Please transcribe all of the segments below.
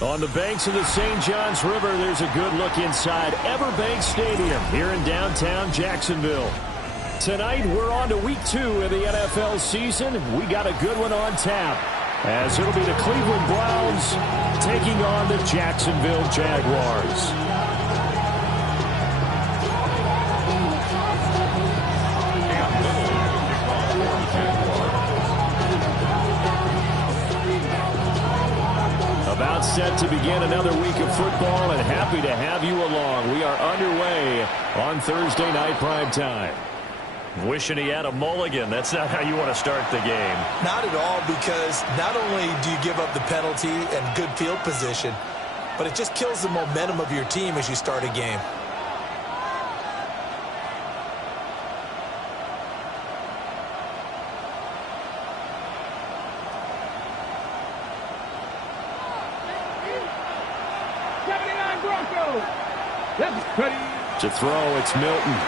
On the banks of the St. Johns River, there's a good look inside Everbank Stadium here in downtown Jacksonville. Tonight, we're on to week 2 of the NFL season. We got a good one on tap, as it'll be the Cleveland Browns taking on the Jacksonville Jaguars. About set to begin another week of football, and happy to have you along. We are underway on Thursday night primetime. Wishing he had a mulligan. That's not how you want to start the game. Not at all, because not only do you give up the penalty and good field position, but it just kills the momentum of your team as you start a game. To throw, it's Milton.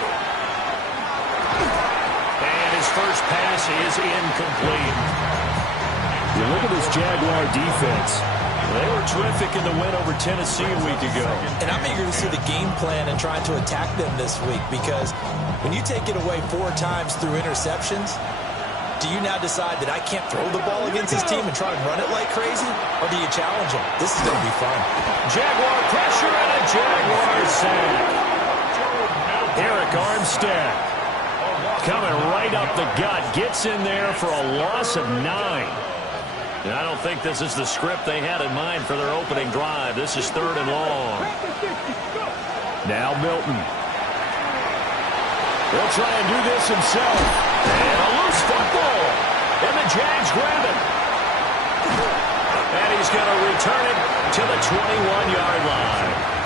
And his first pass is incomplete. You look at this Jaguar defense. They were terrific in the win over Tennessee a week ago. And I'm eager to see the game plan and trying to attack them this week, because when you take it away 4 times through interceptions, do you now decide that I can't throw the ball against this team and try and run it like crazy? Or do you challenge them? This is going to be fun. Jaguar pressure and a Jaguar sack. Eric Armstead coming right up the gut. Gets in there for a loss of 9. And I don't think this is the script they had in mind for their opening drive. This is 3rd and long. Now Milton. He'll try and do this himself. And a loose football. And the Jags grab it. And he's going to return it to the 21-yard line.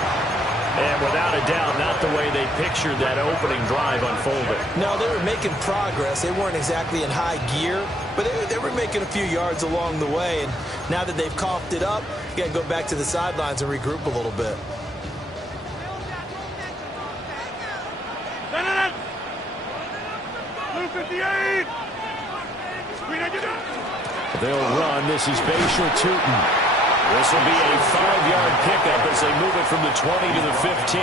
And without a doubt, not the way they pictured that opening drive unfolding. No, they were making progress. They weren't exactly in high gear, but they were making a few yards along the way. And now that they've coughed it up, you got to go back to the sidelines and regroup a little bit. They'll run. This is Bashal Tootin. This will be a 5-yard pickup as they move it from the 20 to the 15.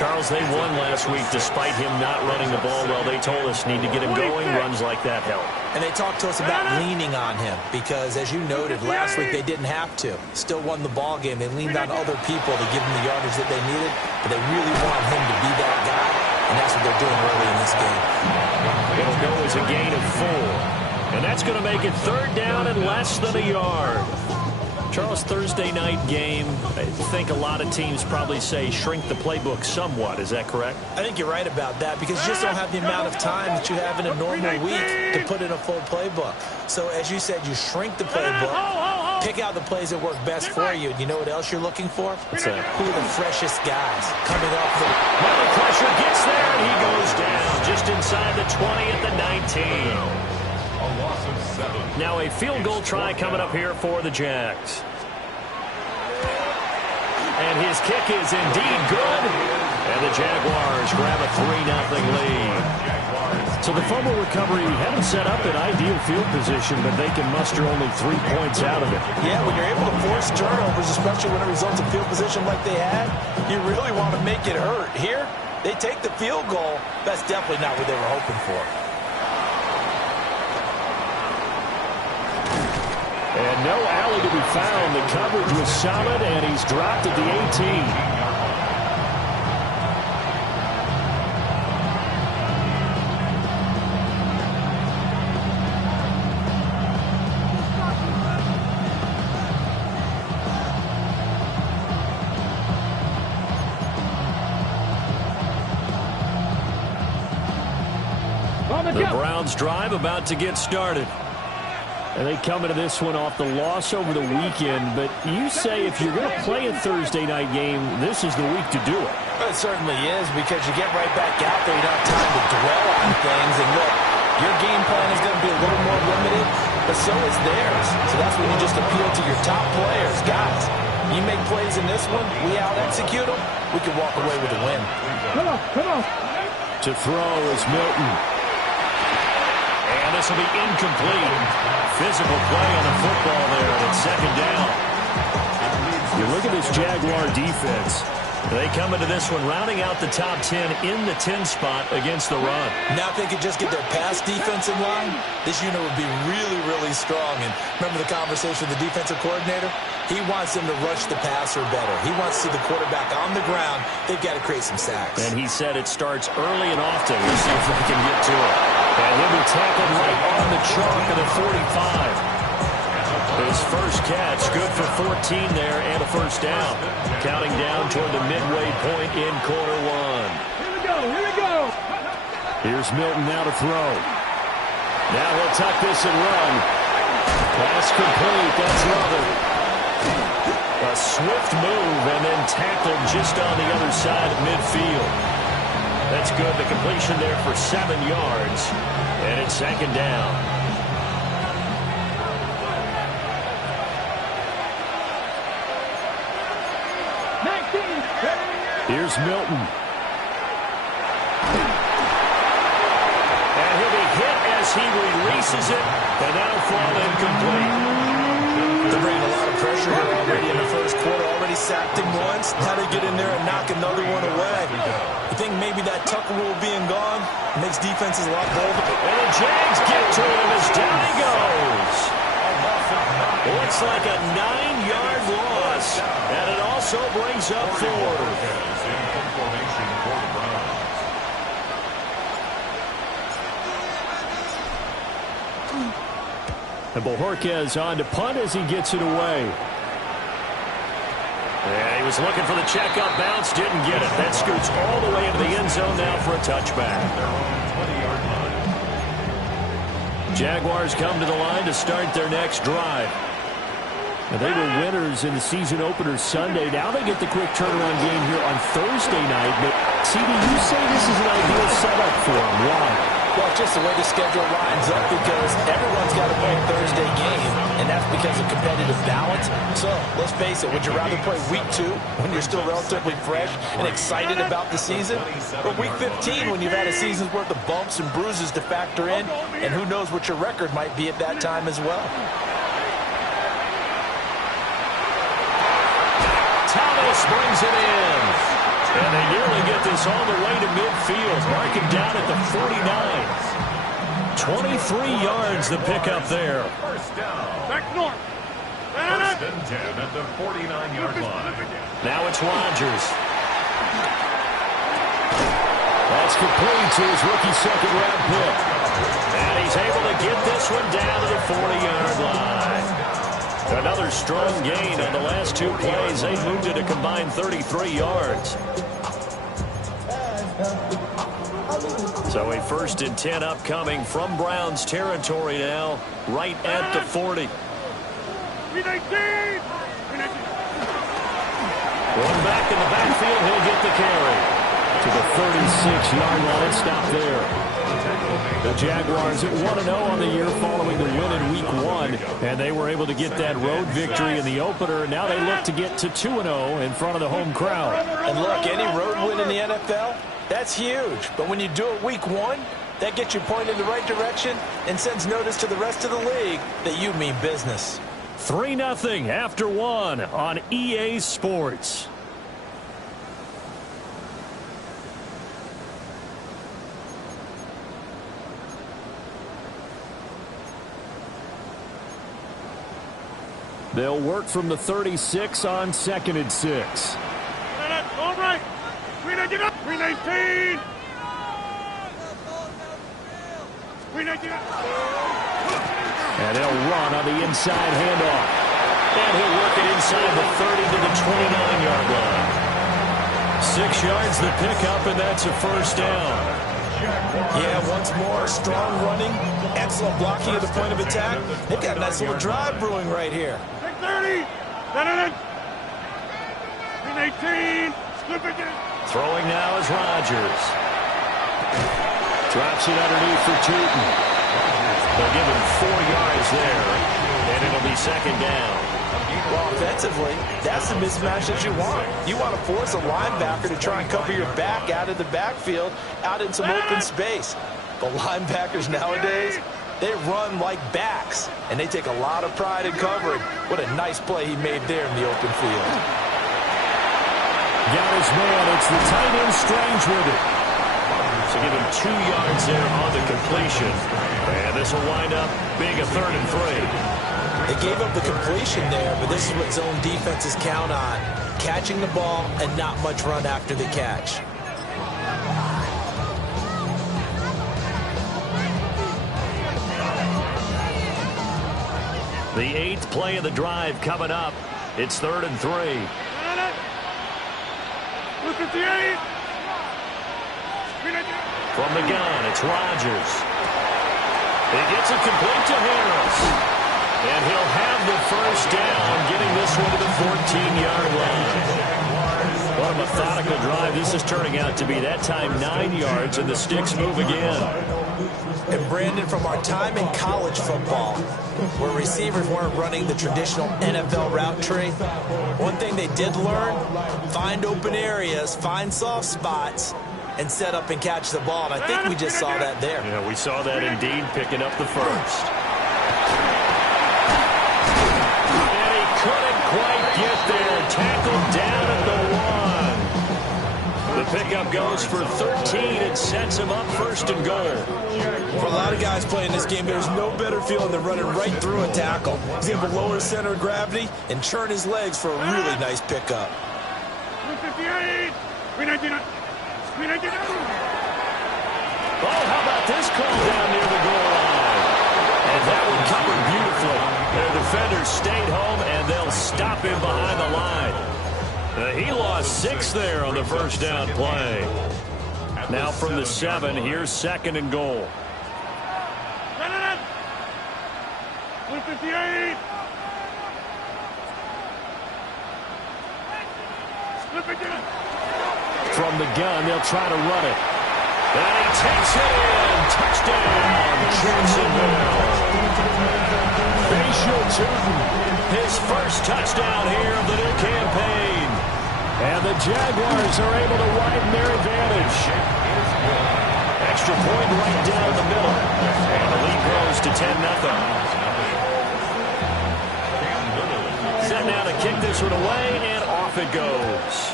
Charles, they won last week despite him not running the ball well. They told us need to get him going. Runs like that help. And they talked to us about leaning on him because, as you noted, last week they didn't have to. Still won the ball game. They leaned on other people to give them the yardage that they needed, but they really want him to be that guy, and that's what they're doing early in this game. It'll go as a gain of 4. And that's going to make it 3rd down and less than a yard. Charles, Thursday night game, I think a lot of teams probably say shrink the playbook somewhat. Is that correct? I think you're right about that, because you just don't have the amount of time that you have in a normal week to put in a full playbook. So as you said, you shrink the playbook, pick out the plays that work best for you. And you know what else you're looking for? What's that? Who are the freshest guys coming off the... Well, the pressure gets there, and he goes down just inside the 20 at the 19. Now a field goal try coming up here for the Jags. And his kick is indeed good. And the Jaguars grab a 3-0 lead. So the fumble recovery had them set up in ideal field position, but they can muster only 3 points out of it. Yeah, when you're able to force turnovers, especially when it results in field position like they had, you really want to make it hurt. Here, they take the field goal. That's definitely not what they were hoping for. And no alley to be found. The coverage was solid, and he's dropped at the 18. The Browns drive about to get started. And they come into this one off the loss over the weekend. But you say if you're going to play a Thursday night game, this is the week to do it. Well, it certainly is, because you get right back out there. You don't have time to dwell on things. And look, your game plan is going to be a little more limited, but so is theirs. So that's when you just appeal to your top players. Guys, you make plays in this one, we out-execute them, we can walk away with a win. Come on. To throw is Milton. And this will be incomplete. Physical play on the football there, and it's 2nd down. You look at this Jaguar defense. They come into this one rounding out the top 10 in the 10 spot against the run. Now if they could just get their pass defense in line, this unit would be really, really strong. And remember the conversation with the defensive coordinator? He wants them to rush the passer better. He wants to see the quarterback on the ground. They've got to create some sacks. And he said it starts early and often. We'll see if they can get to it. And he'll be tackled right on the chalk of the 45. His first catch, good for 14 there and a first down. Counting down toward the midway point in quarter one. Here we go, here we go. Here's Milton now to throw. Now he'll tuck this and run. Pass complete, that's Ruther. A swift move and then tackled just on the other side of midfield. That's good, the completion there for 7 yards. And it's second down. Here's Milton. And he'll be hit as he releases it, and that'll fall incomplete. They're bringing a lot of pressure here already in the first quarter. Already sacked him once. Now they get in there and knock another one away. You think maybe that Tucker rule being gone makes defenses a lot bolder? And the Jags get to him as down he goes. Looks like a 9-yard loss, and it also brings up fourth. And Bojorquez on to punt as he gets it away. Yeah, he was looking for the checkup bounce, didn't get it. That scoots all the way into the end zone now for a touchback. Jaguars come to the line to start their next drive. And they were winners in the season opener Sunday. Now they get the quick turnaround game here on Thursday night. But, CD, you say this is an ideal setup for them. Why? Well, just the way the schedule lines up, because everyone's got to play a Thursday game, and that's because of competitive balance. So, let's face it, would you rather play week 2 when you're still relatively fresh and excited about the season, or week 15 when you've had a season's worth of bumps and bruises to factor in, and who knows what your record might be at that time as well? Thomas brings it in. And they nearly get this all the way to midfield. Mark him down at the 49. 23 yards the pickup there. First down. Back north. First and 10 at the 49-yard line. Now it's Rodgers. That's complete to his rookie second-round pick. And he's able to get this one down to the 40-yard line. Another strong gain on the last 2 plays. They moved it a combined 33 yards. So a 1st and 10 upcoming from Browns territory now, right at the 40. One back in the backfield, he'll get the carry. To the 36-yard line, stop there. The Jaguars at 1-0 on the year following the win in Week 1, and they were able to get that road victory in the opener. Now they look to get to 2-0 in front of the home crowd. And look, any road win in the NFL, that's huge. But when you do it Week 1, that gets you pointed in the right direction and sends notice to the rest of the league that you mean business. 3-0 after 1 on EA Sports. They'll work from the 36 on 2nd and 6. All right. 319. And they'll run on the inside handoff. And he'll work it inside the 30 to the 29-yard line. 6 yards the pickup, and that's a first down. Yeah, once more, strong running, excellent blocking at the point of attack. They've got a nice little drive brewing right here. 630. 318. Throwing now is Rodgers. Drops it underneath for Tootin. They'll give him 4 yards there, and it'll be second down. Well, offensively, that's the mismatch that you want. You want to force a linebacker to try and cover your back out of the backfield, out in some open space. But linebackers nowadays, they run like backs, and they take a lot of pride in covering. What a nice play he made there in the open field. Got his man. It's the tight end Strange with it. So give him 2 yards there on the completion. And this will wind up being a 3rd and 3. They gave up the completion there, but this is what zone defenses count on. Catching the ball and not much run after the catch. The 8th play of the drive coming up. It's 3rd and 3. 58. From the gun, it's Rodgers. He gets it complete to Harris. And he'll have the first down, getting this one to the 14-yard line. What a methodical drive. This is turning out to be, that time, 9 yards, and the sticks move again. And Brandon, from our time in college football, where receivers weren't running the traditional NFL route tree, one thing they did learn, find open areas, find soft spots, and set up and catch the ball. And I think we just saw that there. Yeah, we saw that indeed, picking up the first. And he couldn't quite get there. Tackled down at the 1. The pickup goes for 13 and sets him up 1st and goal. For a lot of guys playing this game, there's no better feeling than running right through a tackle. He's able to lower his center of gravity and churn his legs for a really nice pickup. 58. Oh, how about this call down near the goal line? And that one covered beautifully. Their defenders stayed home, and they'll stop him behind the line. He lost 6 there on the first down play. Now from the 7, here's 2nd and goal. 158. From the gun, they'll try to run it. And he takes it in. Touchdown, Jacksonville. Facial Tootin. His first touchdown here of the new campaign. And the Jaguars are able to widen their advantage. Extra point right down the middle. And the lead grows to 10-0. Set now to kick this one away, and off it goes.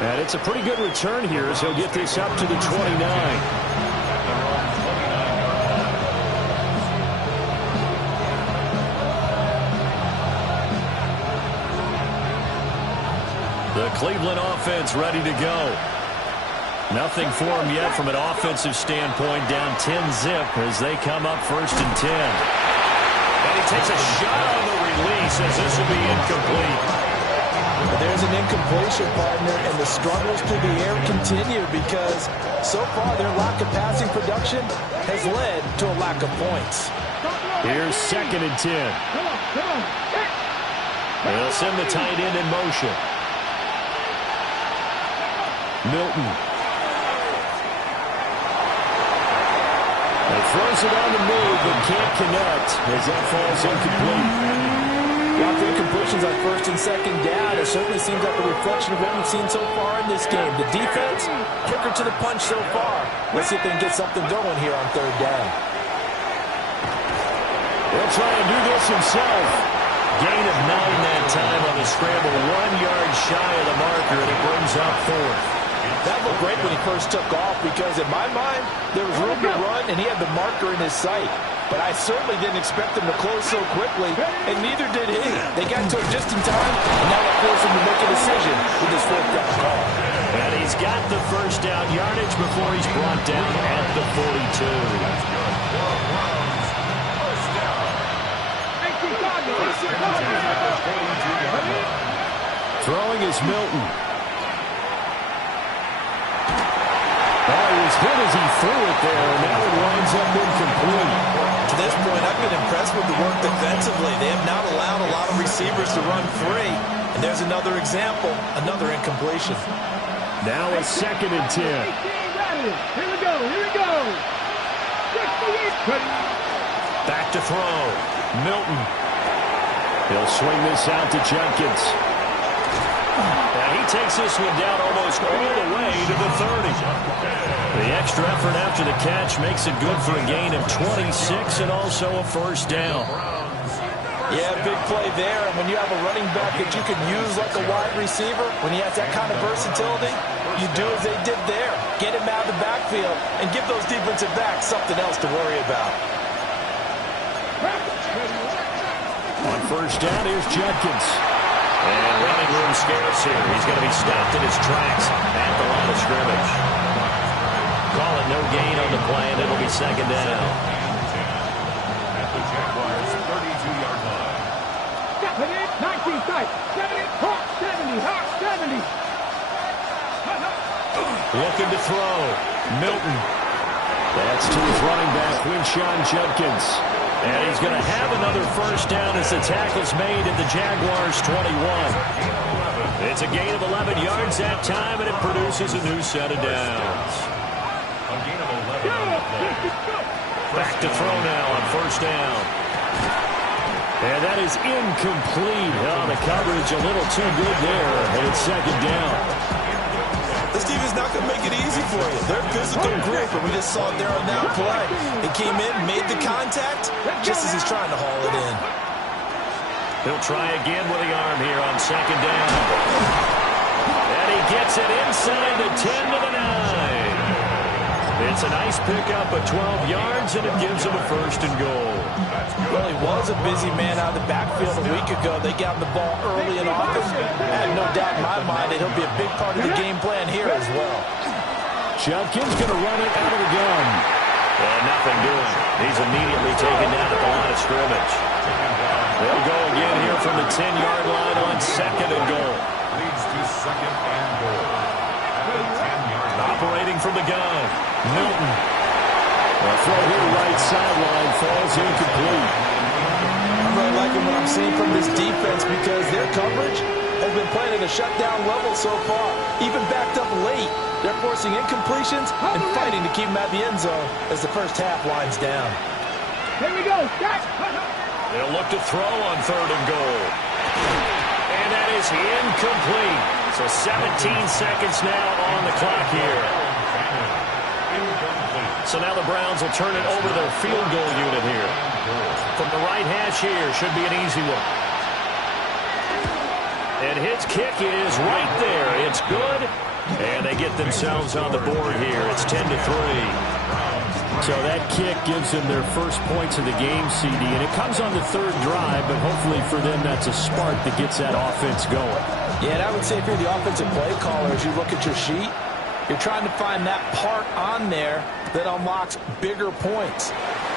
And it's a pretty good return here as he'll get this up to the 29. The Cleveland offense ready to go. Nothing for them yet from an offensive standpoint. Down 10-zip as they come up 1st and 10. And he takes a shot on the release as this will be incomplete. But there's an incompletion, partner, and the struggles through the air continue because so far their lack of passing production has led to a lack of points. Here's 2nd and 10. They'll send the tight end in motion. Milton. He throws it on the move but can't connect as that falls incomplete. Got the incompletions on 1st and 2nd down. It certainly seems like a reflection of what we've seen so far in this game. The defense, quicker to the punch so far. Let's see if they can get something going here on 3rd down. He'll try and do this himself. Gain of 9 that time on the scramble. 1 yard shy of the marker, and it brings up 4th. That looked great when he first took off because in my mind, there was room to run, and he had the marker in his sight. But I certainly didn't expect him to close so quickly, and neither did he. They got to him just in time, and now that forced him to make a decision with his 4th down call. And he's got the first down yardage before he's brought down at the 42. Throwing is Milton. Oh, he was hit as he threw it there, and that one winds up incomplete. To this point, I've been impressed with the work defensively. They have not allowed a lot of receivers to run free. And there's another example, another incompletion. Now a 2nd and 10. Here we go. Back to throw. Milton. He'll swing this out to Jenkins. And he takes this one down almost all the way to the 30. The extra effort after the catch makes it good for a gain of 26 and also a first down. Yeah, big play there. And when you have a running back that you can use like a wide receiver, when he has that kind of versatility, you do as they did there. Get him out of the backfield and give those defensive backs something else to worry about. On first down, here's Judkins. And running room scarce here. He's going to be stopped in his tracks at the line of scrimmage. Call it no gain on the play, and it'll be second down. At the Jaguars' 32-yard line. 19 tight. 70. Hawk 70. Hawk 70. Looking to throw. Milton. That's to his running back, Quinshon Judkins. And he's going to have another first down as the tackle's made at the Jaguars' 21. It's a gain of 11 yards that time, and it produces a new set of downs. A gain of 11 on the play. Back to throw now on first down. And that is incomplete. Oh, the coverage a little too good there, and it's second down. This team is not going to make it easy for you. They're physical grip, and we just saw it there on that play. He came in, made the contact, just as he's trying to haul it in. He'll try again with the arm here on second down. And he gets it inside the 10 to the 9. It's a nice pickup of 12 yards, and it gives him a first and goal. Well, he was a busy man out of the backfield a week ago. They got him the ball early and often. I have no doubt in my mind that he'll be a big part of the game plan here as well. Judkins going to run it out of the gun. And nothing doing. He's immediately taken down at the line of scrimmage. They'll go again here from the 10-yard line on second and goal. Leads to second and goal. At the 10-yard line. Operating from the gun, Milton. The throw here right sideline falls incomplete. I'm really liking what I'm seeing from this defense because their coverage has been playing at a shutdown level so far. Even backed up late, they're forcing incompletions and fighting to keep them at the end zone as the first half winds down. Here we go. They'll look to throw on third and goal. And that is incomplete. So 17 seconds now on the clock here. So now the Browns will turn it over their field goal unit here. From the right hash here, should be an easy one. And his kick is right there. It's good. And they get themselves on the board here. It's 10-3. So that kick gives them their first points of the game, CD. And it comes on the third drive, but hopefully for them that's a spark that gets that offense going. Yeah, and I would say if you're the offensive play caller, as you look at your sheet, you're trying to find that part on there that unlocks bigger points.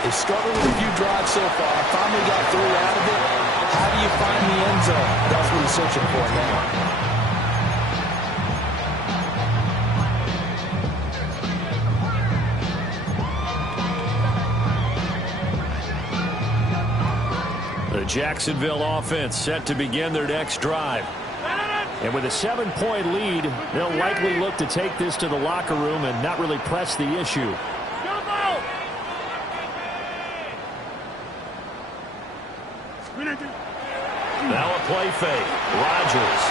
They've struggled with a few drives so far. Finally got 3 out of it. How do you find the end zone? That's what he's searching for now. The Jacksonville offense set to begin their next drive. And with a 7-point lead, they'll likely look to take this to the locker room and not really press the issue. Now a play fake. Rodgers.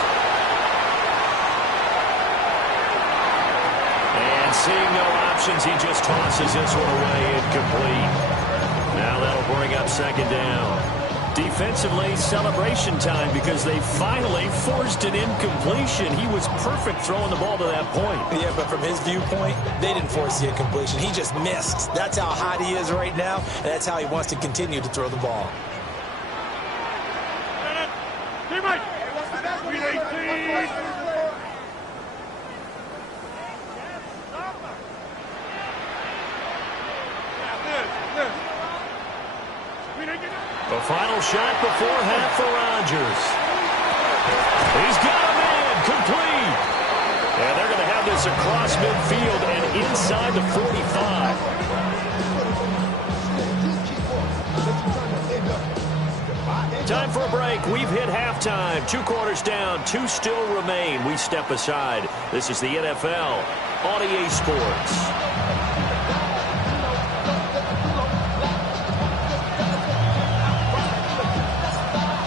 And seeing no options, he just tosses this one away incomplete. Now that'll bring up second down. Defensively, celebration time because they finally forced an incompletion. He was perfect throwing the ball to that point. Yeah, but from his viewpoint, they didn't force the incompletion. He just missed. That's how hot he is right now, and that's how he wants to continue to throw the ball. The final shot before half for Rodgers. He's got a man, complete. And they're going to have this across midfield and inside the 45. Time for a break. We've hit halftime. 2 quarters down, 2 still remain. We step aside. This is the NFL on EA Sports.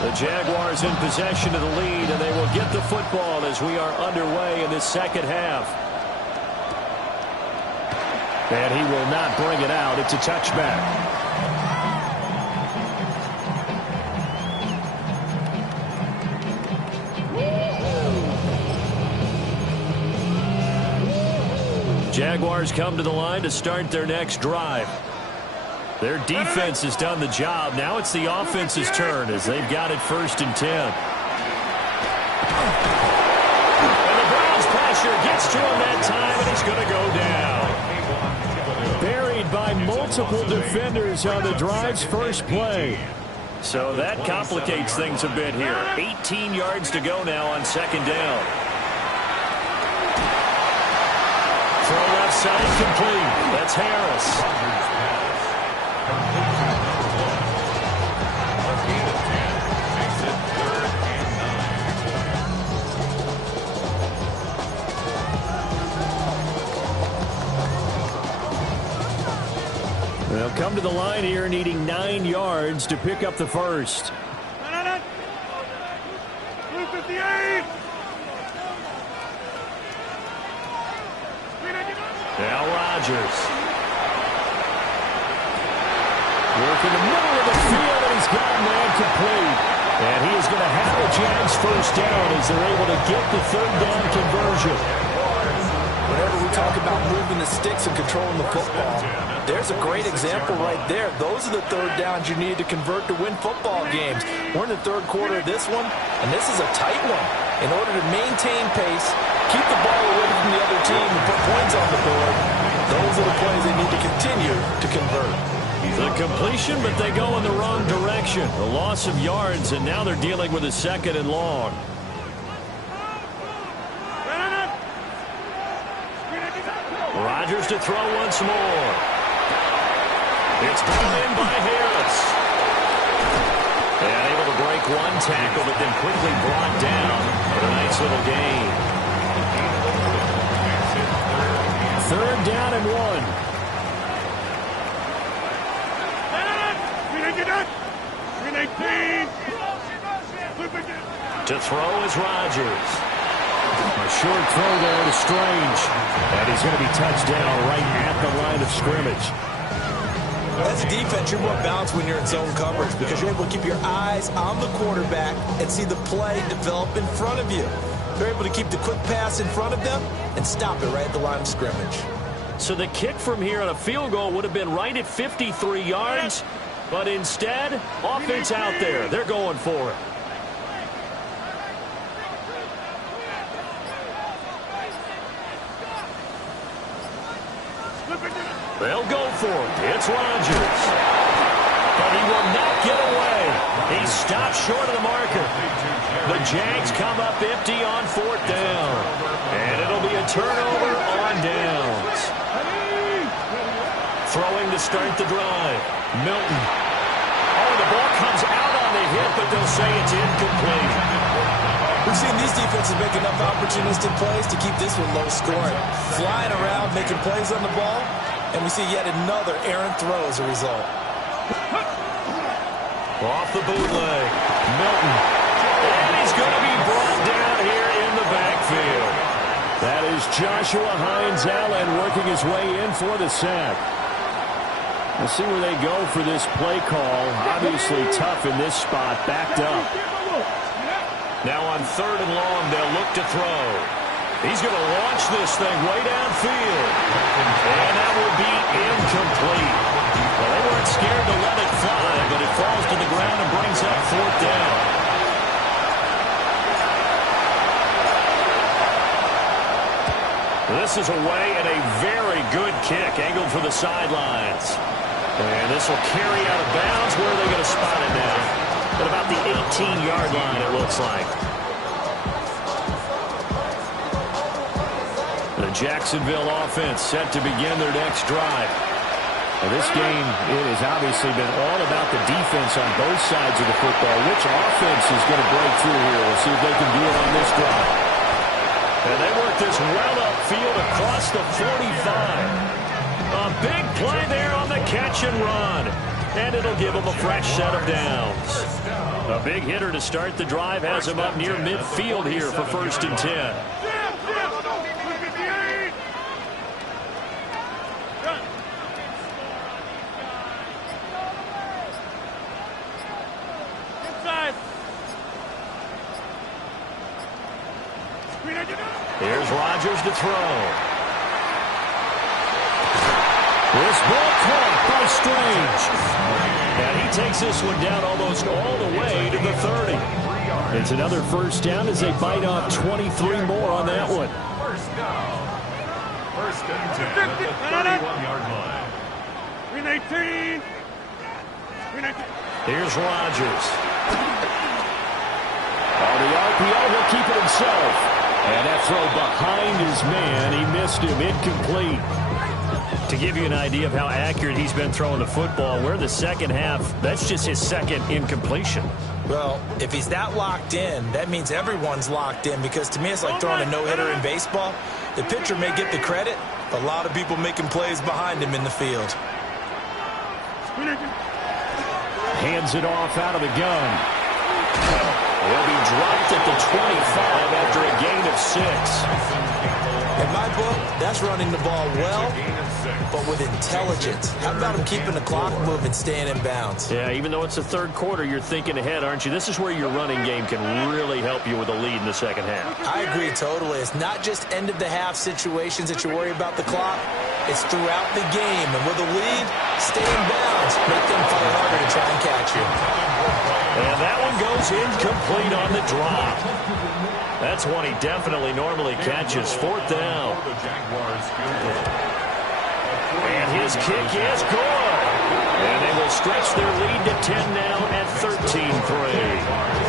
The Jaguars in possession of the lead, and they will get the football as we are underway in this second half. And he will not bring it out. It's a touchback. Jaguars come to the line to start their next drive. Their defense has done the job. Now it's the offense's turn as they've got it 1st and 10. And the Browns pressure gets to him that time, and he's going to go down. Buried by multiple defenders on the drive's first play. So that complicates things a bit here. 18 yards to go now on 2nd down. Throw left side complete. That's Harris. They'll come to the line here needing 9 yards to pick up the first. Now Rodgers. Work in the middle of the field, and he's got a man complete. And he is going to have the Jags 1st down as they're able to get the 3rd down conversion. Whenever we talk about moving the sticks and controlling the football, there's a great example right there. Those are the 3rd downs you need to convert to win football games. We're in the 3rd quarter of this one, and this is a tight one. In order to maintain pace, keep the ball away from the other team and put points on the board, those are the plays they need to continue to convert. The completion, but they go in the wrong direction. A loss of yards, and now they're dealing with a 2nd and long. Rodgers to throw once more. It's brought in by Harris. And able to break one tackle, but then quickly brought down for a nice little gain. 3rd down and 1. To throw is Rodgers. A short throw there to Strange. And he's going to be touched down right at the line of scrimmage. As a defense, you're more balanced when you're in zone coverage because you're able to keep your eyes on the quarterback and see the play develop in front of you. You're able to keep the quick pass in front of them and stop it right at the line of scrimmage. So the kick from here on a field goal would have been right at 53 yards, but instead, offense out there. They're going for it. They'll go for it. It's Rodgers. But he will not get away. He stopped short of the marker. The Jags come up empty on 4th down. And it'll be a turnover on downs. Throwing to start the drive. Milton. Oh, the ball comes out on the hit, but they'll say it's incomplete. We've seen these defenses make enough opportunistic plays to keep this one low scoring. Flying around, making plays on the ball. And we see yet another errant throw as a result. Off the bootleg. Milton. And he's going to be brought down here in the backfield. That is Joshua Hines-Allen working his way in for the sack. We'll see where they go for this play call. Obviously tough in this spot, backed up. Now on 3rd and long, they'll look to throw. He's going to launch this thing way downfield. And that will be incomplete. Well, they weren't scared to let it fly, but it falls to the ground and brings up 4th down. This is away and a very good kick, angled for the sidelines. And this will carry out of bounds. Where are they going to spot it now? At about the 18-yard line, it looks like. The Jacksonville offense set to begin their next drive. Well, this game, it has obviously been all about the defense on both sides of the football. Which offense is going to break through here? We'll see if they can do it on this drive. And they work this well upfield across the 45. A big play there on the catch and run. And it'll give him a fresh set of downs. A big hitter to start the drive has him up near midfield here for 1st and 10. Here's Rodgers to throw. This ball caught by Strange. And he takes this one down almost all the way to the 30. It's another first down as they bite off 23 more on that one. First down. 1st and 10 at the 31-yard line. 319. Here's Rodgers. On the RPO, he'll keep it himself. And that throw behind his man, he missed him, incomplete. To give you an idea of how accurate he's been throwing the football, we're the second half. That's just his second incompletion. Well, if he's that locked in, that means everyone's locked in, because to me it's like throwing a no-hitter in baseball. The pitcher may get the credit, but a lot of people making plays behind him in the field. Hands it off out of the gun. He'll be dropped at the 25 after a gain of 6. In my book, that's running the ball well, but with intelligence. How about him keeping the clock moving, staying in bounds? Yeah, even though it's the 3rd quarter, you're thinking ahead, aren't you? This is where your running game can really help you with a lead in the second half. I agree totally. It's not just end-of-the-half situations that you worry about the clock. It's throughout the game. And with a lead, stay in bounds. Make them fight harder to try and catch you. And that one goes incomplete on the drop. That's one he definitely normally catches. 4th down. And his kick is good. And they will stretch their lead to 10 now at 13-3.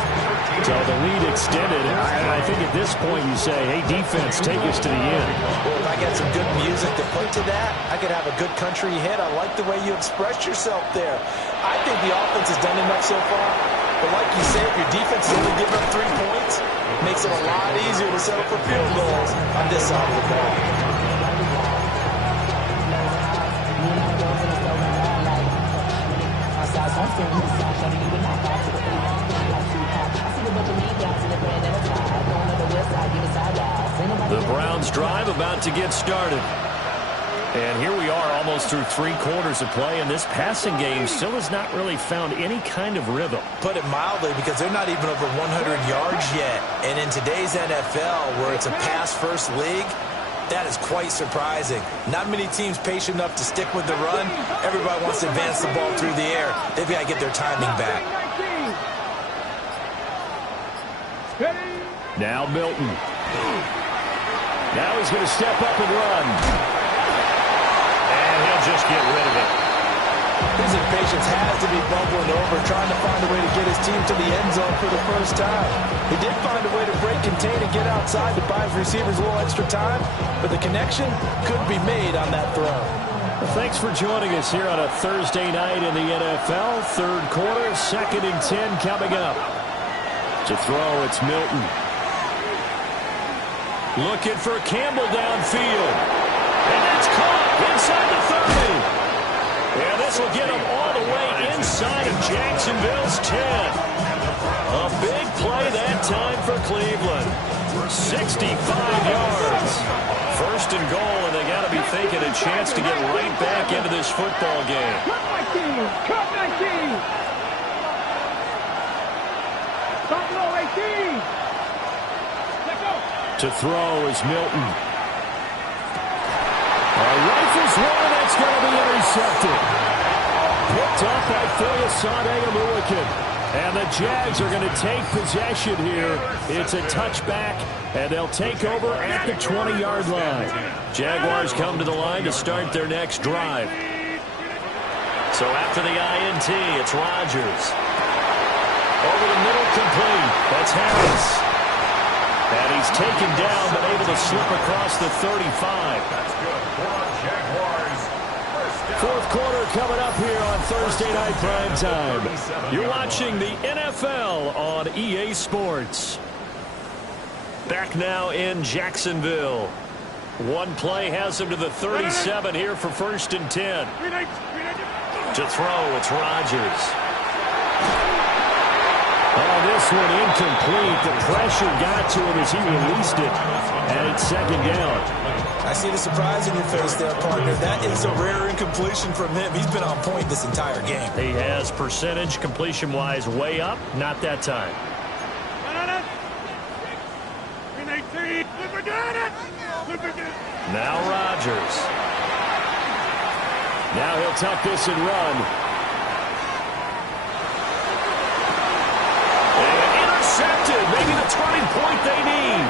So the lead extended. I think at this point you say, hey, defense, take us to the end. Well, if I got some good music to put to that, I could have a good country hit. I like the way you expressed yourself there. I think the offense has done enough so far. But like you say, if your defense is only giving up 3 points, it makes it a lot easier to settle for field goals on this side of the ball. The Browns drive about to get started. And here we are almost through 3 quarters of play, and this passing game still has not really found any kind of rhythm. Put it mildly, because they're not even over 100 yards yet. And in today's NFL, where it's a pass-first league, that is quite surprising. Not many teams patient enough to stick with the run. Everybody wants to advance the ball through the air. They've got to get their timing back. Now Milton. Now he's going to step up and run. And he'll just get rid of it. His impatience has to be bubbling over, trying to find a way to get his team to the end zone for the first time. He did find a way to break, contain, and get outside to buy his receivers a little extra time, but the connection couldn't be made on that throw. Well, thanks for joining us here on a Thursday night in the NFL. 3rd quarter, 2nd and 10 coming up. To throw, it's Milton. Looking for Campbell downfield. And that's caught inside the 30. And this will get him all the way inside of Jacksonville's 10. A big play that time for Cleveland. 65 yards. 1st and goal, and they got to be thinking a chance to get right back into this football game. Cut 19. Buffalo 18. To throw is Milton. Rifles one, that's going to be intercepted. Picked up by Foyesade Oluwakin. And the Jags are going to take possession here. It's a touchback, and they'll take over at the 20-yard line. Jaguars come to the line to start their next drive. So after the INT, it's Rodgers. Over the middle, complete. That's Harris. And he's taken down, but able to slip across the 35. That's good for Jaguars. 4th quarter coming up here on Thursday Night Primetime. You're watching the NFL on EA Sports. Back now in Jacksonville. One play has him to the 37 here for 1st and 10. To throw, it's Rodgers. Oh, this one incomplete. The pressure got to him as he released it. And it's second down. I see the surprise in your face there, partner. That is a rare incompletion from him. He's been on point this entire game. He has percentage completion-wise way up. Not that time. Now Rodgers. Now he'll tuck this and run. Intercepted. Maybe the turning point they need.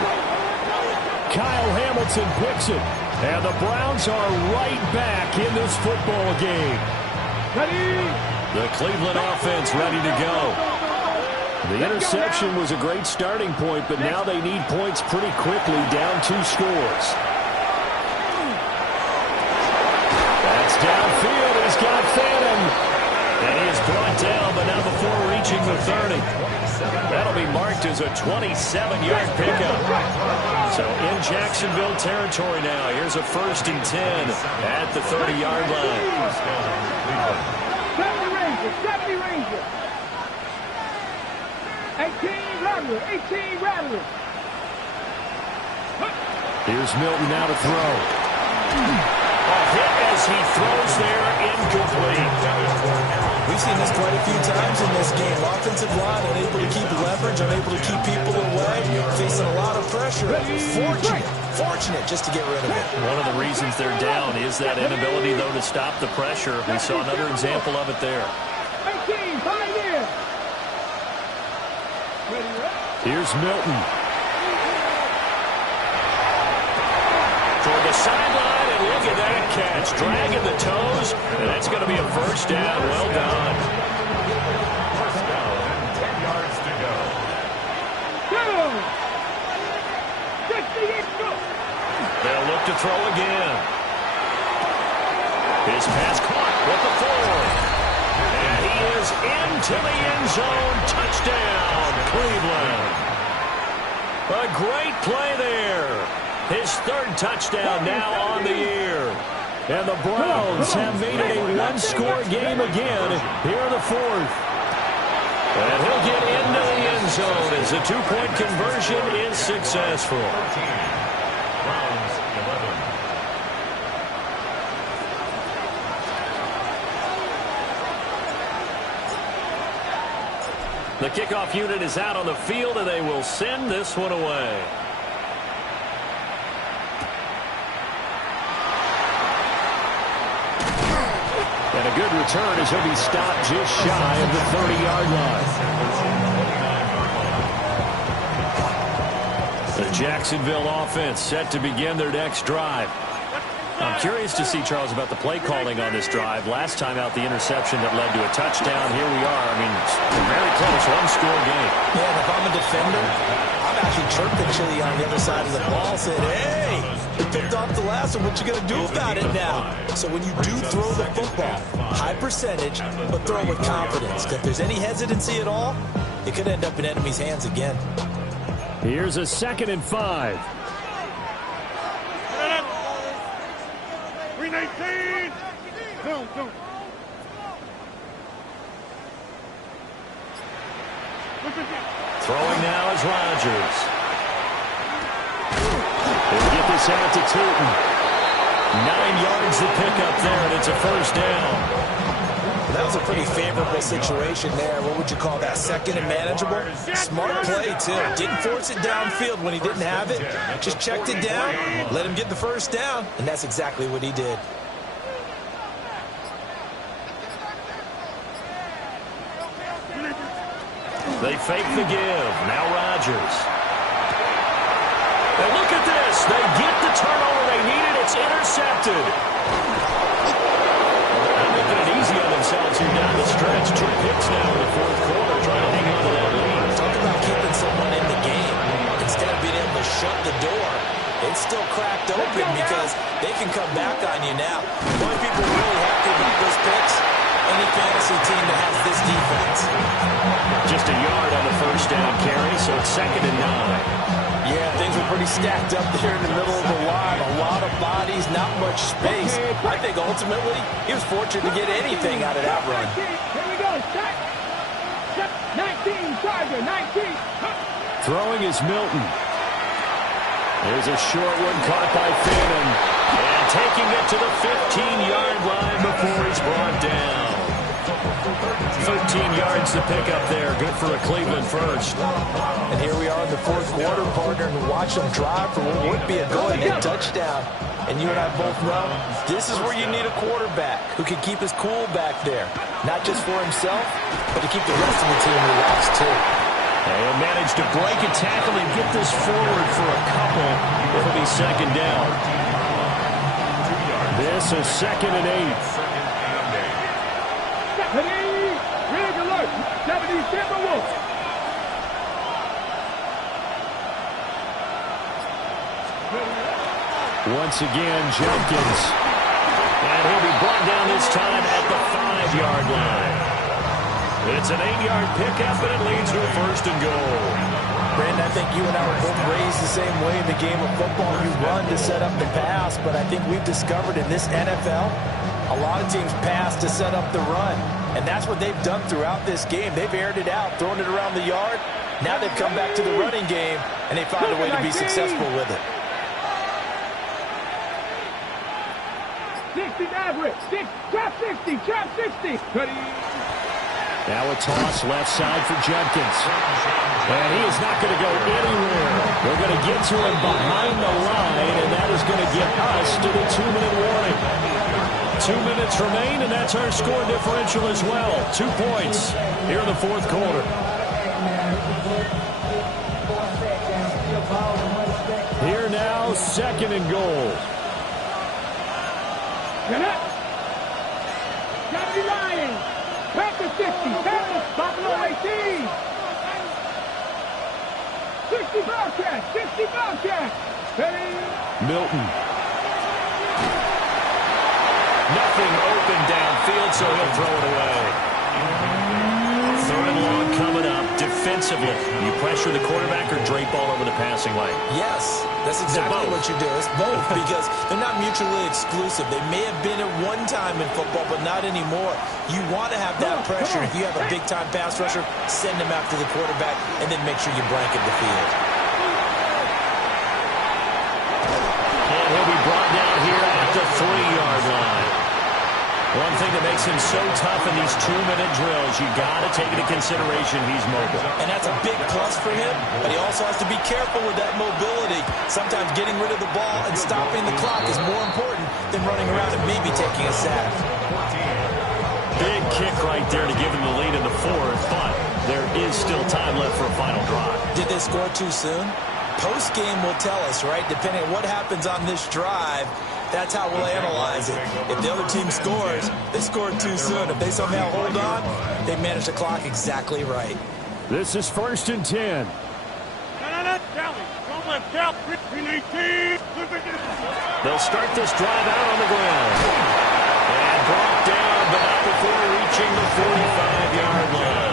Kyle Hamilton picks it. And the Browns are right back in this football game. The Cleveland offense ready to go. The interception was a great starting point, but now they need points pretty quickly, down 2 scores. That's downfield. He's got Phantom. And he is brought down, but not before reaching the 30. That'll be marked as a 27-yard pickup. So in Jacksonville territory now. Here's a 1st and 10 at the 30-yard line. 70 Rangers. 18 Rattlers. Here's Milton now to throw. A hit as he throws there, incomplete. We've seen this quite a few times in this game. Offensive line unable to keep leverage, unable to keep people away, facing a lot of pressure. Fortunate just to get rid of it. One of the reasons they're down is that inability, though, to stop the pressure. We saw another example of it there. 18, Pioneer. Here's Milton. Toward the sideline, and look at that catch. Dragging the toes, and that's going to be a 1st down. Well done. 1st down and 10 yards to go. They'll look to throw again. His pass caught with the 4. And he is into the end zone. Touchdown, Cleveland. A great play there. His 3rd touchdown now on the year. And the Browns have made it a 1-score game again here in the 4th. And he'll get into the end zone as a 2-point conversion is successful. 13. Browns 11. The kickoff unit is out on the field, and they will send this one away. And a good return as he'll be stopped just shy of the 30-yard line. The Jacksonville offense set to begin their next drive. I'm curious to see, Charles, about the play calling on this drive. Last time out, the interception that led to a touchdown. Here we are. I mean, very close, 1-score game. Yeah, and if I'm a defender, I'm actually chirping Chili on the other side of the ball, saying, hey, you picked off the last one. What you going to do about it now? So when you do throw the football, high percentage, but throw with confidence. If there's any hesitancy at all, it could end up in enemy's hands again. Here's a 2nd and 5. Throwing now is Rodgers. They'll get this out to Tootin. 9 yards to pick up there, and it's a 1st down. That was a pretty favorable situation there. What would you call that? 2nd and manageable? Smart play, too. Didn't force it downfield when he didn't have it. Just checked it down, let him get the 1st down, and that's exactly what he did. They fake the give. Now Rodgers. And look at this. They get the turnover they needed. It's intercepted. They're making it easy on themselves here down the stretch. 2 picks now in the 4th quarter, trying to hang on to that lead. Talk about keeping someone in the game. Instead of being able to shut the door, it's still cracked open because they can come back on you now. The only people really happy about those picks, any fantasy team that has this defense. Just a yard on the 1st down carry, so it's 2nd and 9. Yeah, things were pretty stacked up there in the middle of the line. A lot of bodies, not much space. I think ultimately he was fortunate to get anything out of that run. Here we go. Set. 19, Charger, 19. Throwing is Milton. There's a short one caught by Finn, and taking it to the 15-yard line before he's brought down. 13 yards to pick up there. Good for a Cleveland first. And here we are in the fourth quarter, partner, and watch them drive for what would be a go-ahead touchdown. And you and I both know this is where you need a quarterback who can keep his cool back there. Not just for himself, but to keep the rest of the team relaxed too. They'll manage to break a tackle and get this forward for a couple. It'll be second down. This is 2nd and 8. 70, rig alert, 70 Timberwolves. Once again, Jenkins. And he'll be brought down this time at the 5-yard line. It's an 8-yard pickup, and it leads to a 1st and goal. Brandon, I think you and I were both raised the same way in the game of football. You run to set up the pass, but I think we've discovered in this NFL, a lot of teams pass to set up the run. And that's what they've done throughout this game. They've aired it out, thrown it around the yard. Now they've come back to the running game, and they found a way to be successful with it. 60 average. Trap 60. Trap 60. Now a toss left side for Jenkins. And he is not going to go anywhere. They're going to get to him behind the line, and that is going to get us to the 2-minute warning. 2 minutes remain, and that's our score differential as well. 2 points here in the fourth quarter. Here now, 2nd and goal. Johnny Lions. Panthers 50. Panthers. Buffalo 18. 60 Bobcats. 60 Bobcats. Milton. Nothing open downfield, so he'll throw it away. 3rd and long coming up. Defensively, you pressure the quarterback or drape all over the passing lane? Yes, that's exactly what you do. It's both because they're not mutually exclusive. They may have been at one time in football, but not anymore. You want to have that pressure. If you have a big-time pass rusher, send him after the quarterback, and then make sure you blanket the field. And he'll be brought down here at the 3-yard line. One thing that makes him so tough in these 2-minute drills, you got to take into consideration he's mobile. And that's a big plus for him, but he also has to be careful with that mobility. Sometimes getting rid of the ball and stopping the clock is more important than running around and maybe taking a sack. Big kick right there to give him the lead in the 4th, but there is still time left for a final drive. Did they score too soon? Post-game will tell us, right? Depending on what happens on this drive, that's how we'll analyze it. If the other team scores, they scored too soon. If they somehow hold on, they manage the clock exactly right. This is 1st and 10. They'll start this drive out on the ground. And brought down, but not before reaching the 45-yard line.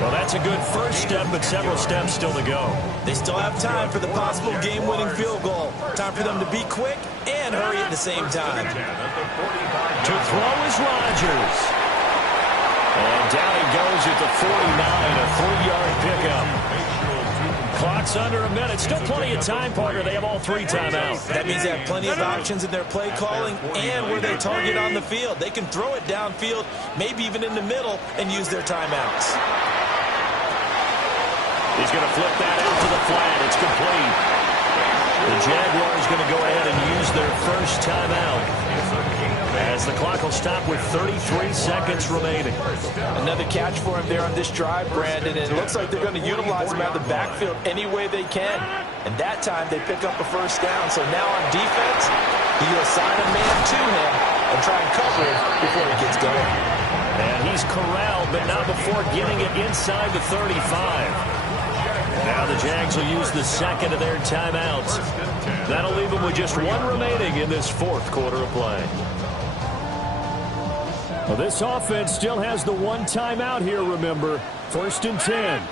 Well, that's a good first step, but several steps still to go. They still have time for the possible game-winning field goal. Time for them to be quick and hurry at the same time. To throw is Rodgers. And down he goes at the 49, a 3-yard pickup. Clock's under a minute. Still plenty of time, partner. They have all 3 timeouts. That means they have plenty of options in their play calling and where they target on the field. They can throw it downfield, maybe even in the middle, and use their timeouts. He's going to flip that out to the flat. It's complete. The Jaguars going to go ahead and use their first timeout as the clock will stop with 33 seconds remaining. Another catch for him there on this drive, Brandon. And it looks like they're going to utilize him out of the backfield any way they can. And that time they pick up a first down. So now on defense, you assign a man to him and try and cover him before he gets going. And he's corralled, but not before getting it inside the 35. Now the Jags will use the second of their timeouts. That'll leave them with just 1 remaining in this fourth quarter of play. Well, this offense still has the 1 timeout here, remember. 1st and 10.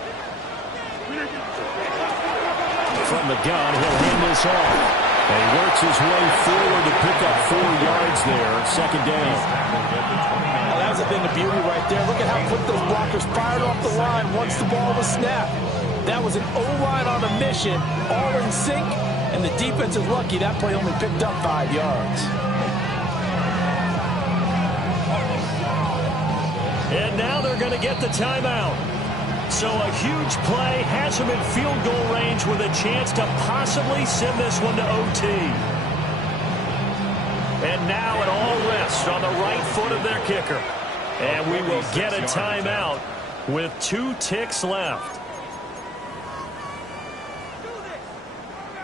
From the gun, he'll hand this off. And he works his way forward to pick up 4 yards there. Second down. Well, that was a thing of beauty right there. Look at how quick those blockers fired off the line once the ball was snapped. That was an O-line on a mission, all in sync, and the defense is lucky that play only picked up 5 yards. And now they're going to get the timeout. So a huge play has him in field goal range with a chance to possibly send this one to OT. And now it all rests on the right foot of their kicker. And we will get a timeout with 2 ticks left.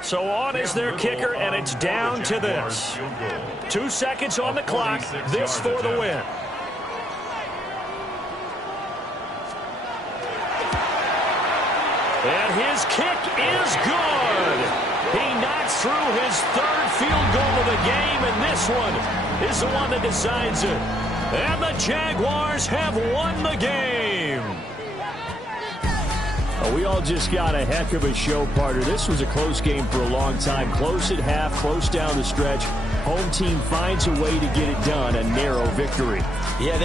So on is their kicker, and it's down to this. 2 seconds on the clock. This for the win. And his kick is good. He knocks through his 3rd field goal of the game, and this one is the one that decides it. And the Jaguars have won the game. We all just got a heck of a show, partner. This was a close game for a long time. Close at half, close down the stretch. Home team finds a way to get it done, a narrow victory. Yeah.